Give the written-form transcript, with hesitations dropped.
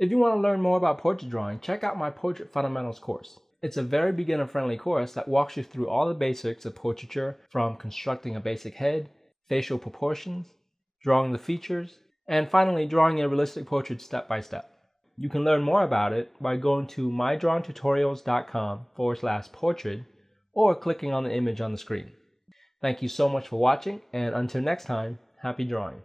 If you want to learn more about portrait drawing, check out my Portrait Fundamentals course. It's a very beginner-friendly course that walks you through all the basics of portraiture, from constructing a basic head, facial proportions, drawing the features, and finally drawing a realistic portrait step by step. You can learn more about it by going to mydrawingtutorials.com/portrait or clicking on the image on the screen. Thank you so much for watching, and until next time, happy drawing.